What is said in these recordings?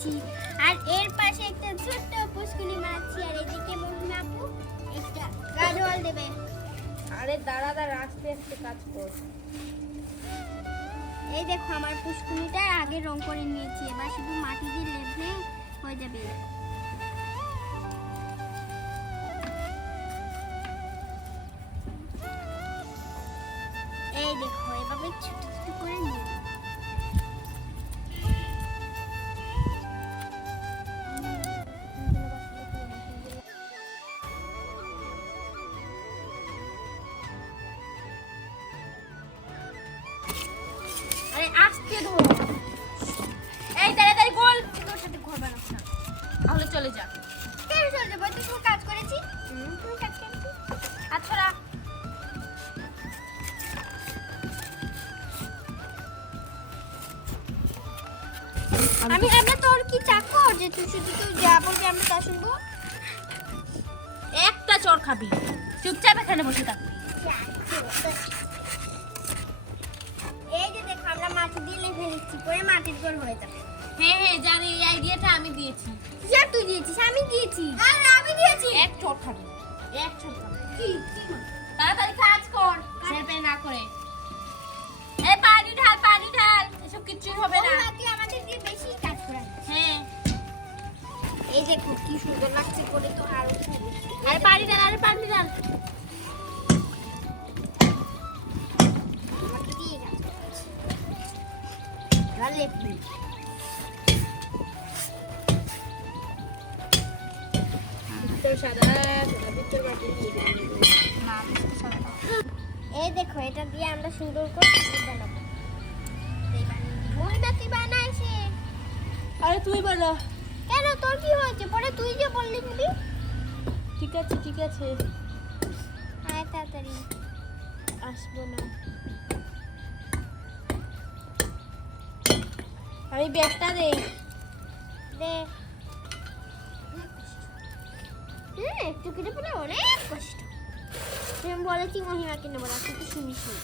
নিচ্ছি। আর এর পাশে একটা ছোট্ট পুষ্কুনি বানাচ্ছি। আর এদিকে মহিমা আপু একটা গাজল দেবে। আরে দাঁড়া দাঁড়া, আস্তে আস্তে কাজ কর। এই দেখো আমার পুষ্কুনিটা আগে রং করে নিয়েছি, এবার শুধু মাটি দিয়ে লেপলে হয়ে যাবে। এই দেখো এভাবে ছোট ছোট করে নিয়ে নাও। আরে আস্তে ধর। এই তাড়াতাড়ি গোল। তোর সাথে ঘর বানাবো না। তাহলে চলে যা। কেন চলে যাবো? তুই কোনো কাজ করেছি? তুই কাজ করেছি? হাত ছড়া। আমরা তোর কি চাকর যে তুই শুধু তুই যা বলবি আমরা তা শুনবো? একটা চড় খাবি, চুপচাপ এখানে বসে থাকবি। এই যে দেখো আমরা মাটি দিয়ে লেপে দিচ্ছি, পরে মাটির ঘর হয়ে যাবে। হ্যাঁ হ্যাঁ জানি, এই আইডিয়াটা আমি দিয়েছি। যা তুই দিয়েছিস, আমি দিয়েছি। আরে আমি দিয়েছি। এক চড় খাবি, এক চড় খাবি। তাড়াতাড়ি কাজ কর, সেরপে না করে। এই পানি ঢাল, পানি ঢাল। এসব কিচ্ছুই হবে না। তুই আমাদের দিয়ে বেশি কাজ করাচ্ছিস। হ্যাঁ এই দেখো কি সুন্দর লাগছে করে, তো আরো আরে পানি ঢাল, আরে পানি ঢাল। আমাকে দিয়ে কাজ করাচ্ছিস। এবার লেপবি। ভিতর সাদা সাদা, ভিতর মাটি দিয়ে দিবি। না, এই দেখো এটা দিয়ে আমরা সুন্দর করে ঠাকুর বানাবো। মহিমা তুই বানাইছে। আরে তুই বলো। কেন, তোর কি হয়েছে? পরে তুই যে বললি দিবি। ঠিক আছে ঠিক আছে, আয় তাড়াতাড়ি। আসবো না। আমি ব্যাগটা দেই। দে। একটু কেটে পড়ে অনেক কষ্ট। তুই বলেছি মহিমাকে নেবো না, তুই তো শুনিস নি।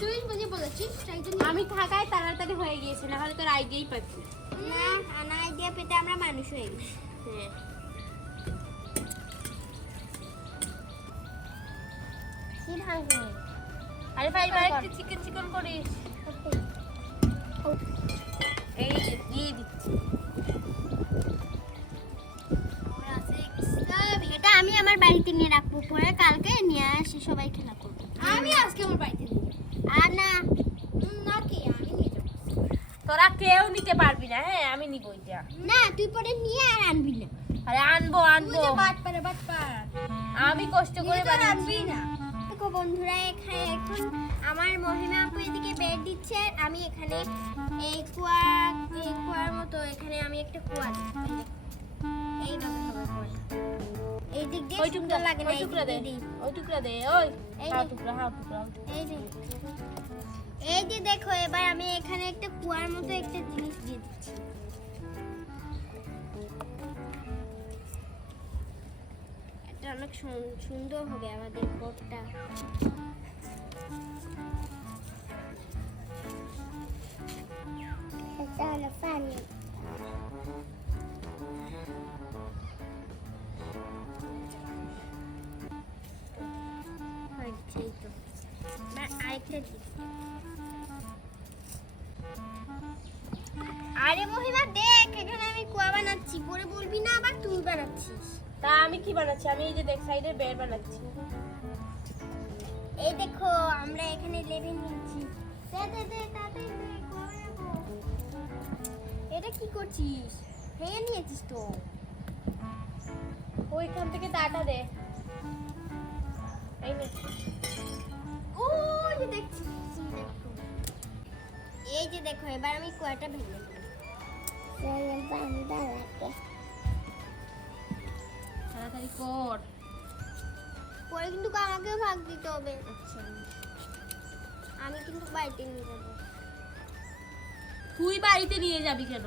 তুই বুঝে বলেছিস তাই জন্য। আমি থাকায় তাড়াতাড়ি হয়ে গিয়েছে, না হলে তোর আইডিয়াই পাচ্ছি না, আনা আইডিয়া পেতে আমরা মানুষ হয়ে গেছি। হ্যাঁ কি ভাঙবে? আরে ভাই ভাই একটু চিকেন চিকেন করিস। এই যে দিয়ে দিচ্ছি। এটা আমি আমার বাড়িতে নিয়ে রাখবো, পরে কালকে নিয়ে আসি সবাই খেলা করবো। আমি আজকে আমার বাড়িতে নিয়ে আর না না কি আমি নিয়ে যাবো। তোরা কেউ নিতে পারবি না। হ্যাঁ আমি নিব এটা। না তুই পরে নিয়ে আর আনবি না। আরে আনবো আনবো, আমি কষ্ট করে বানাচ্ছি না। দেখো বন্ধুরা, এখানে এখন আমার মহিমা আপু এদিকে বেড দিচ্ছে, আর আমি এখানে এই কুয়ার মতো এখানে আমি একটা কুয়া দিচ্ছি। এইভাবে হবে কুয়াটা। এই দিক দিয়ে ওই সুন্দর টুকরা লাগে না, ওই টুকরা দে, ওই টুকরা দে, ওই এই হাও যে। টুকরা হাও টুকরা। এই যে দেখো, এবার আমি এখানে একটা কুয়ার মতো একটা জিনিস দিয়ে দিচ্ছি। এটা অনেক সুন্দর হবে আমাদের ঘরটা। এটা হলো পানি। আচ্ছা, এই তো। এবার আরেকটা দিচ্ছি। আরে মহিমা দেখ, এখানে আমি কুয়া বানাচ্ছি, পরে বলবি না আবার তুই বানাচ্ছিস। তা আমি কি বানাচ্ছি? আমি এই যে দেখ সাইডে বেড বানাচ্ছি। এই দেখো আমরা এখানে লেভেল নিচ্ছি। দে দে দে তাড়াতাড়ি দে, কুয়া বানাবো। এটা কি করছিস? ভেঙে নিয়েছিস তো। ওইখান থেকে দাটা দে। এই নে। ও যে দেখছিস, দেখো। এই যে দেখো, এবার আমি কুয়াটা ভেঙে দিই। তাড়াতাড়ি কর। পরে কিন্তু আমাকেও ভাগ দিতে হবে। আচ্ছা আমি কিন্তু বাড়িতে নিয়ে যাবো। তুই বাড়িতে নিয়ে যাবি কেন?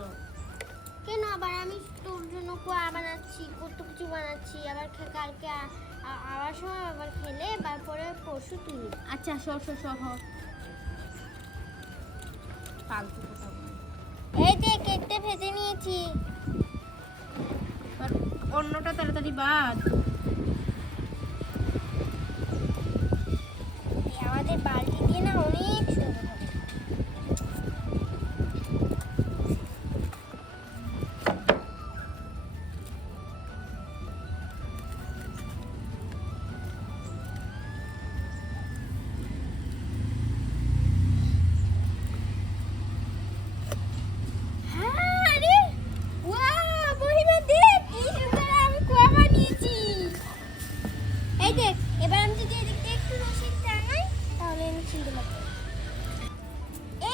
কেন আবার আমি তোর জন্য কুয়া বানাচ্ছি, কত কিছু বানাচ্ছি, আবার কালকে আবার সময় আবার খেলে তারপরে পরশু তুই নিবি। আচ্ছা সর সর সর সর। ফালতু কথা বল। এই যে কেকটা ভেজে নিয়েছি। অন্যটা তাড়াতাড়ি বাদ। আমাদের বালতি দিয়ে না অনেক সুন্দর হবে। হ্যাঁ, আরে ওয়াও মহিমা দেখ কি সুন্দর আমি কুয়া বানিয়েছি। এই দেখ, এবার আমি যদি এদিক দিয়ে একটু রশি টাঙাই তাহলে অনেক সুন্দর লাগবে।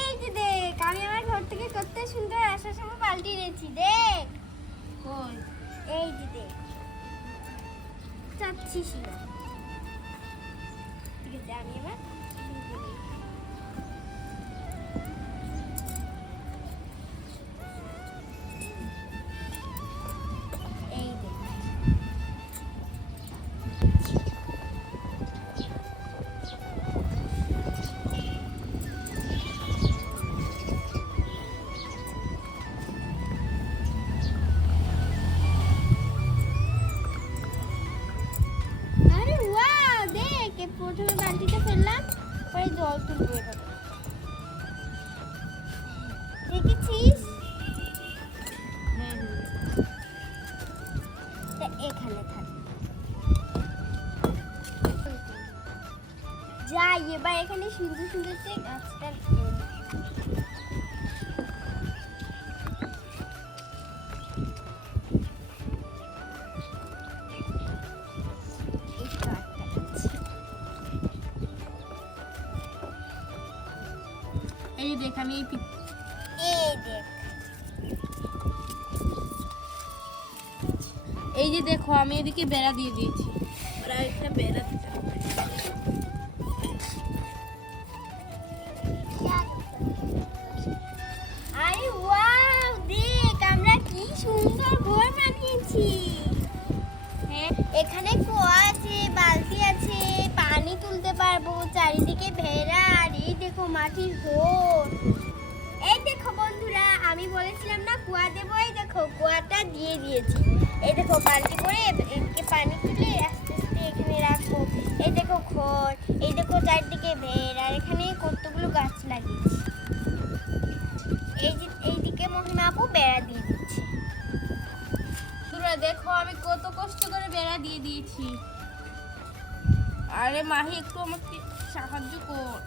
এই যে দেখ, আমি আমার ঘর থেকে কত সুন্দর আসার সময় পাল্টি এনেছি দেখ। কই? এই যে দেখ, চাচ্ছিস না। ঠিক আছে, আমি এবার শুরু করি। এই দেখ, আরে ওয়াও দেখ, প্রথমে বালতিতে ফেললাম, পরে জল তুলবো এভাবে। দেখেছিস? হ্যাঁ হ্যাঁ। তা এখানে থাক। যাই এবার এখানে সুন্দর সুন্দর সে গাছটা এই যে দেখ আমি এই দেখ, এই যে দেখো আমি এদিকে বেড়া দিয়ে দিয়েছি। আর একটা বেড়া দিতে হবে। আরে ওয়াও দেখ, আমরা কি সুন্দর ঘর বানিয়েছি। হ্যাঁ এখানে কুয়া আছে, বালতি আছে, পানি তুলতে পারবো, চারিদিকে ভেড়া, আর এই দেখো মাটির ঘর। এই দেখো বন্ধুরা, আমি বলেছিলাম না কুয়া দেবো, এই দেখো কুয়াটা দিয়ে দিয়েছি। এই দেখো বালতি করে এদিকে পানি তুলে আস্তে আস্তে এখানে রাখবো। এই দেখো ঘর, এই দেখো চারদিকে ভেড়া, আর এখানে কতগুলো গাছ লাগিয়েছি। এই যে এইদিকে মহিমা আপু বেড়া দিয়ে দিচ্ছে। তোমরা দেখো আমি কত কষ্ট করে বেড়া দিয়ে দিয়েছি। আরে মাহি একটু আমাকে সাহায্য কর।